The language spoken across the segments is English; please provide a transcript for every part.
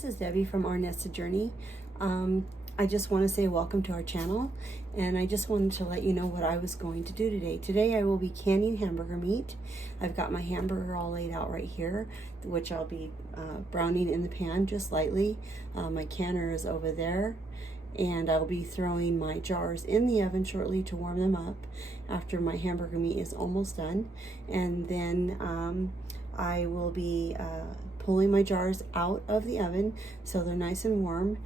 This is Debbie from Our Nested Journey. I just want to say welcome to our channel, and I just wanted to let you know what I was going to do today. Today I will be canning hamburger meat. I've got my hamburger all laid out right here, which I'll be browning in the pan just lightly. My canner is over there, and I'll be throwing my jars in the oven shortly to warm them up after my hamburger meat is almost done. And then I will be pulling my jars out of the oven so they're nice and warm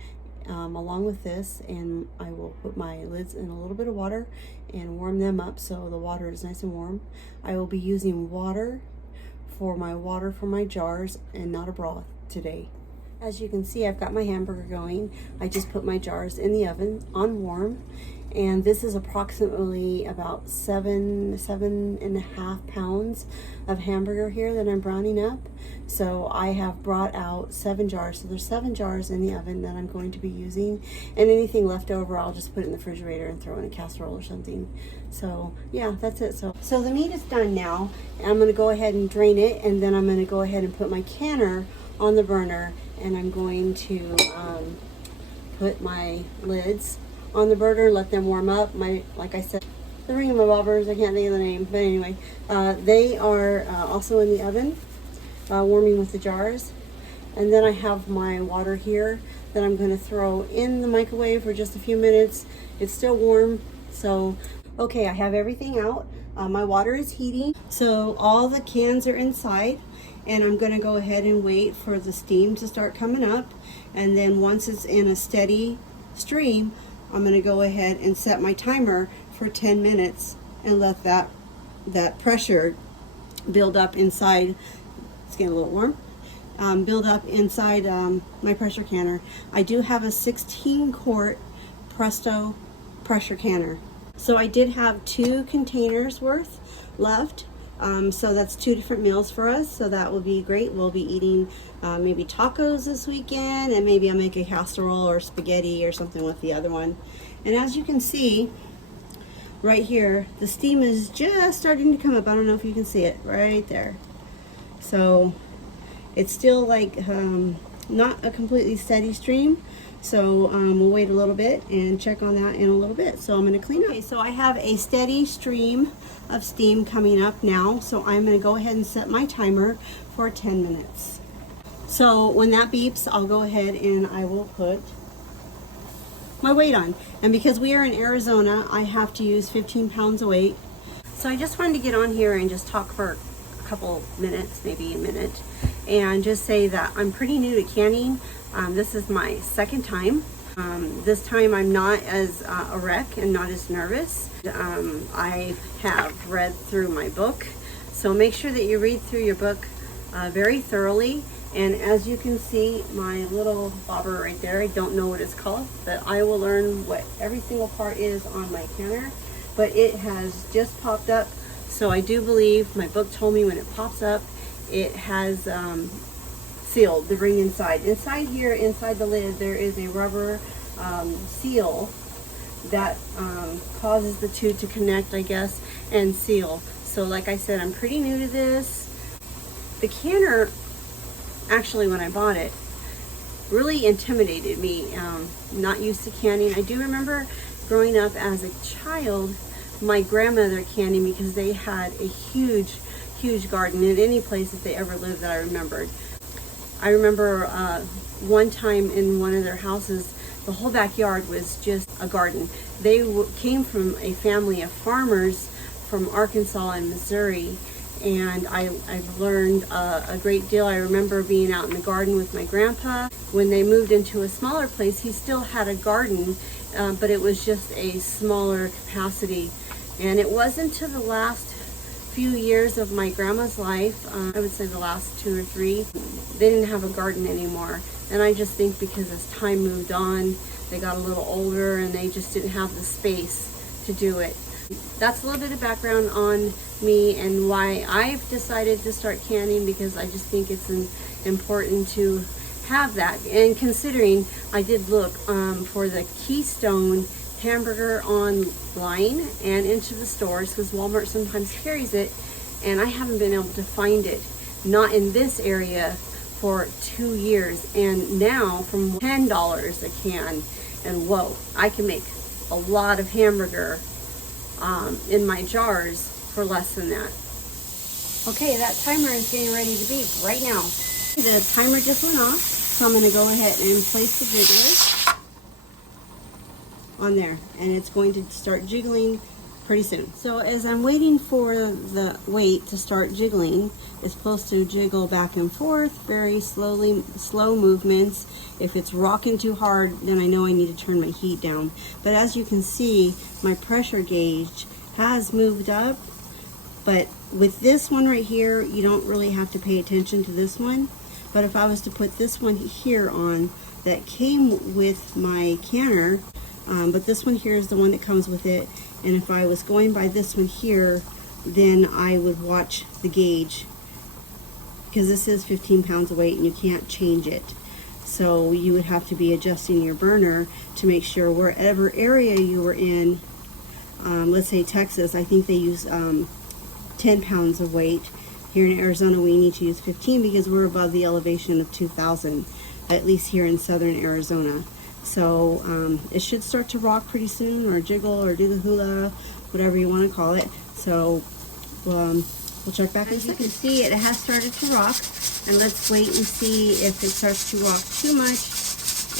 along with this, and I will put my lids in a little bit of water and warm them up so the water is nice and warm. I will be using water for my jars and not a broth today. As you can see, I've got my hamburger going. I just put my jars in the oven on warm, and this is approximately about seven and a half pounds of hamburger here that I'm browning up. So I have brought out 7 jars. So there's 7 jars in the oven that I'm going to be using, and anything left over I'll just put it in the refrigerator and throw in a casserole or something. So yeah, that's it. So the meat is done now. I'm going to go ahead and drain it, and then I'm going to go ahead and put my canner on the burner, and I'm going to put my lids on the burner, let them warm up. Like I said, the ringamabobbers, I can't think of the name, but anyway, they are also in the oven, warming with the jars. And then I have my water here that I'm going to throw in the microwave for just a few minutes. It's still warm. So okay, I have everything out. My water is heating, so all the cans are inside, and I'm going to go ahead and wait for the steam to start coming up. And then once it's in a steady stream, I'm going to go ahead and set my timer for 10 minutes and let that pressure build up inside. It's getting a little warm. Build up inside my pressure canner. I do have a 16-quart Presto pressure canner. So I did have 2 containers worth left. So that's 2 different meals for us, so that will be great. We'll be eating maybe tacos this weekend, and maybe I'll make a casserole or spaghetti or something with the other one. And as you can see right here, the steam is just starting to come up. I don't know if you can see it right there. So it's still like not a completely steady stream. So we'll wait a little bit and check on that in a little bit. So I'm going to clean up. Okay, so I have a steady stream of steam coming up now. So I'm going to go ahead and set my timer for 10 minutes. So when that beeps, I'll go ahead and I will put my weight on. And because we are in Arizona, I have to use 15 pounds of weight. So I just wanted to get on here and just talk for a couple minutes, maybe a minute, and just say that I'm pretty new to canning. This is my second time. This time I'm not as a wreck and not as nervous. I have read through my book, so make sure that you read through your book very thoroughly. And as you can see, my little bobber right there, I don't know what it's called, but I will learn what every single part is on my canner. But it has just popped up, so I do believe my book told me when it pops up, it has sealed the ring inside. Inside here, inside the lid, there is a rubber seal that causes the two to connect, I guess, and seal. So like I said, I'm pretty new to this. The canner, actually when I bought it, really intimidated me. Not used to canning. I do remember growing up as a child, my grandmother canning because they had a huge garden in any place that they ever lived that I remembered. I remember one time in one of their houses, the whole backyard was just a garden. They came from a family of farmers from Arkansas and Missouri, and I've learned a great deal. I remember being out in the garden with my grandpa. When they moved into a smaller place, he still had a garden, but it was just a smaller capacity. And it wasn't until the last few years of my grandma's life, I would say the last 2 or 3, they didn't have a garden anymore. And I just think because as time moved on, they got a little older and they just didn't have the space to do it. That's a little bit of background on me and why I've decided to start canning, because I just think it's important to have that. And considering I did look for the Keystone hamburger online and into the stores, because Walmart sometimes carries it, and I haven't been able to find it, not in this area, for 2 years, and now from $10 a can, and whoa, I can make a lot of hamburger in my jars for less than that. Okay, that timer is getting ready to beep right now. The timer just went off, so I'm going to go ahead and place the jiggler on there, and it's going to start jiggling pretty soon. So as I'm waiting for the weight to start jiggling, it's supposed to jiggle back and forth, very slowly, slow movements. If it's rocking too hard, then I know I need to turn my heat down. But as you can see, my pressure gauge has moved up. But with this one right here, you don't really have to pay attention to this one. But if I was to put this one here on, that came with my canner, but this one here is the one that comes with it. And if I was going by this one here, then I would watch the gauge, because this is 15 pounds of weight and you can't change it. So you would have to be adjusting your burner to make sure wherever area you were in, let's say Texas, I think they use 10 pounds of weight. Here in Arizona, we need to use 15 because we're above the elevation of 2,000, at least here in southern Arizona. So it should start to rock pretty soon, or jiggle, or do the hula, whatever you want to call it. So we'll check back in a second. As you can see, it has started to rock, and let's wait and see if it starts to rock too much.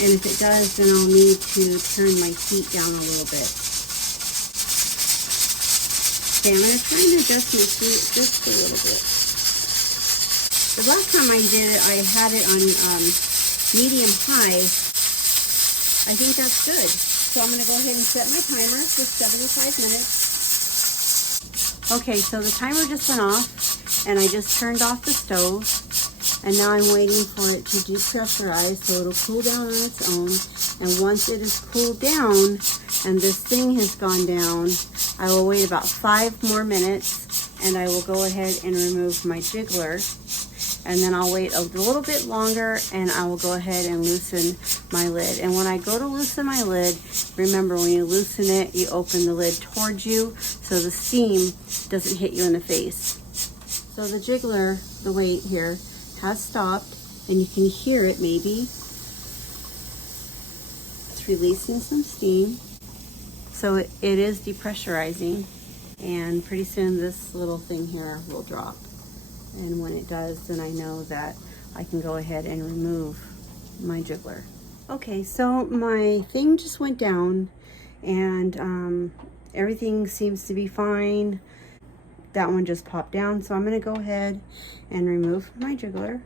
And if it does, then I'll need to turn my heat down a little bit. Okay, I'm going to try and adjust my heat just a little bit. The last time I did it, I had it on medium high. I think that's good. So I'm going to go ahead and set my timer for 75 minutes. Okay, so the timer just went off, and I just turned off the stove, and now I'm waiting for it to depressurize so it'll cool down on its own. And once it is cooled down and this thing has gone down, I will wait about 5 more minutes, and I will go ahead and remove my jiggler. And then I'll wait a little bit longer, and I will go ahead and loosen my lid. And when I go to loosen my lid, remember, when you loosen it, you open the lid towards you so the steam doesn't hit you in the face. So the jiggler, the weight here, has stopped, and you can hear it maybe. It's releasing some steam. So it is depressurizing, and pretty soon this little thing here will drop. And when it does, then I know that I can go ahead and remove my jiggler. Okay, so my thing just went down, and everything seems to be fine. That one just popped down, so I'm going to go ahead and remove my jiggler.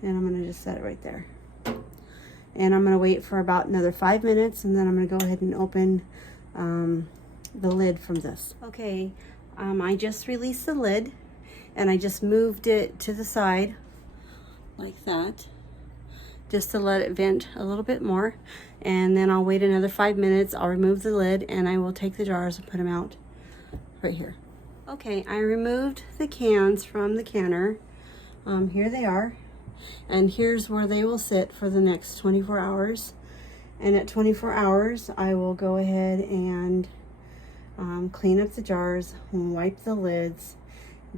And I'm going to just set it right there. And I'm going to wait for about another 5 minutes, and then I'm going to go ahead and open the lid from this. Okay, I just released the lid. And I just moved it to the side like that, just to let it vent a little bit more. And then I'll wait another 5 minutes. I'll remove the lid, and I will take the jars and put them out right here. Okay, I removed the cans from the canner. Here they are. And here's where they will sit for the next 24 hours. And at 24 hours, I will go ahead and clean up the jars, wipe the lids,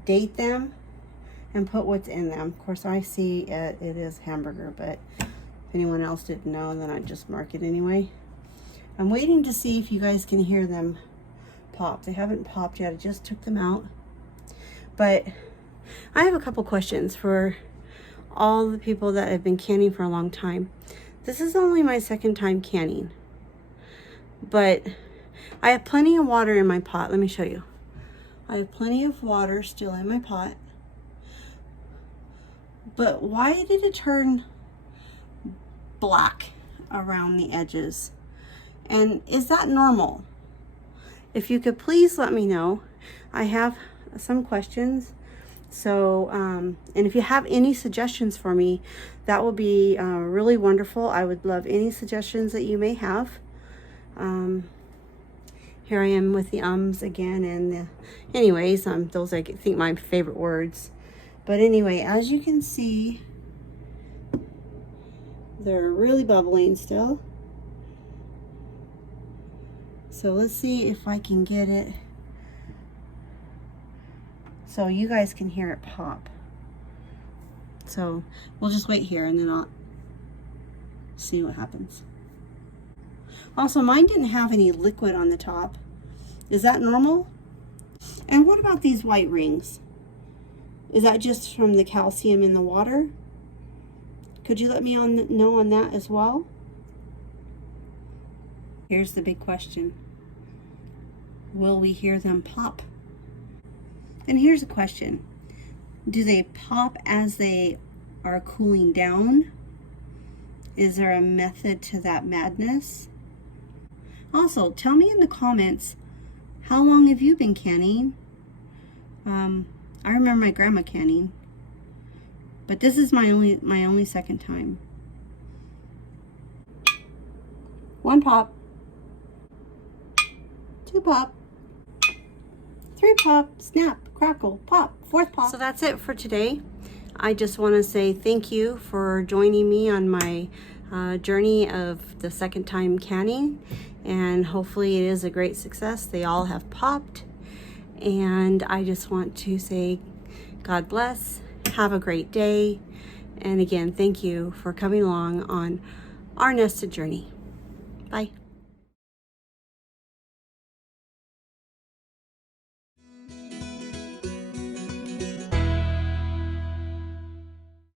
date them, and put what's in them. Of course, I see it is hamburger, but if anyone else didn't know, then I'd just mark it anyway. I'm waiting to see if you guys can hear them pop. They haven't popped yet. I just took them out. But I have a couple questions for all the people that have been canning for a long time. This is only my second time canning, but I have plenty of water in my pot. Let me show you. I have plenty of water still in my pot. But why did it turn black around the edges? And is that normal? If you could please let me know. I have some questions. So, and if you have any suggestions for me, that will be really wonderful. I would love any suggestions that you may have. Here I am with the ums again, and anyways, those I think my favorite words. But anyway, as you can see, they're really bubbling still. So let's see if I can get it so you guys can hear it pop. So we'll just wait here and then I'll see what happens. Also, mine didn't have any liquid on the top. Is that normal? And what about these white rings? Is that just from the calcium in the water? Could you let me know on that as well? Here's the big question. Will we hear them pop? And here's a question. Do they pop as they are cooling down? Is there a method to that madness? Also, tell me in the comments, how long have you been canning? I remember my grandma canning, but this is my only second time. 1 pop, 2 pop, 3 pop, snap, crackle, pop, 4th pop. So that's it for today. I just want to say thank you for joining me on my journey of the second time canning, and hopefully it is a great success. They all have popped, and I just want to say God bless, have a great day, and again, thank you for coming along on our nested journey. Bye.